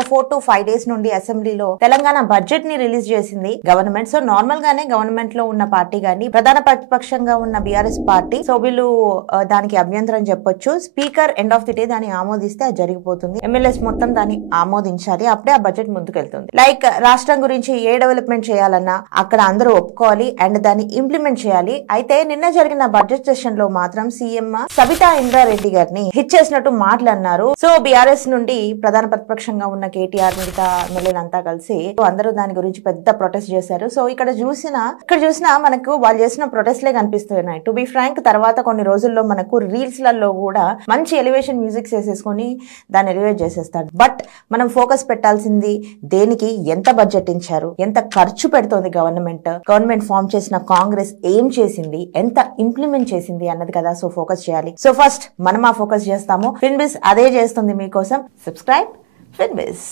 ఒక 4 to 5 days నుండి అసెంబ్లీలో తెలంగాణ బడ్జెట్ ని రిలీజ్ చేసింది గవర్నమెంట్. సో నార్మల్ గానే గవర్నమెంట్ లో ఉన్న పార్టీ గాని ప్రధాన ప్రతిపక్షంగా ఉన్న బీఆర్ఎస్ పార్టీ సో వీళ్ళు దానికి అభ్యంతరం చెప్పొచ్చు. Speaker end of the day దాన్ని ఆమోదిస్తే అది జరిగిపోతుంది. ఎమ్మెల్యేస్ మొత్తం దాన్ని ఆమోదించాలి, అప్పుడే ఆ బడ్జెట్ ముందుకెళ్తుంది. లైక్ రాష్ట్రం గురించి ఏ డెవలప్మెంట్ చేయాలన్నా అక్కడ అందరూ ఒప్పుకోవాలి అండ్ దాన్ని ఇంప్లిమెంట్ చేయాలి. అయితే నిన్న జరిగిన బడ్జెట్ సెషన్ లో మాత్రం సీఎం సబితా ఇంద్రారెడ్డి గారిని హిట్ చేసినట్టు మాట్లాడినారు. సో బీఆర్ఎస్ నుండి ప్రధాన ప్రతిపక్షంగా ఉన్న కేటీఆర్ మిగతా ఎమ్మెల్యేలంతా కలిసి అందరూ దాని గురించి పెద్ద ప్రొటెస్ట్ చేశారు. సో ఇక్కడ చూసినా మనకు వాళ్ళు చేసిన ప్రొటెస్ట్లే కనిపిస్తున్నాయి. టు బి ఫ్రాంక్, తర్వాత కొన్ని రోజుల్లో మనకు రీల్స్ లలో కూడా మంచి ఎలివేషన్ మ్యూజిక్ వేసేసుకొని దాన్ని ఎలివేట్ చేసేస్తారు. బట్ మనం ఫోకస్ పెట్టాల్సింది దేనికి, ఎంత బడ్జెట్ ఇచ్చారు, ఎంత ఖర్చు పెడుతోంది గవర్నమెంట్ ఫామ్ చేసిన కాంగ్రెస్ ఏం చేసింది, ఎంత ఇంప్లిమెంట్ చేసింది అన్నది కదా. సో ఫోకస్ చేయాలి. సో ఫస్ట్ మనం ఆ ఫోకస్ చేస్తాము. ఫిన్బిస్ అదే చేస్తుంది మీకోసం. సబ్స్క్రైబ్ ఫిన్బిస్.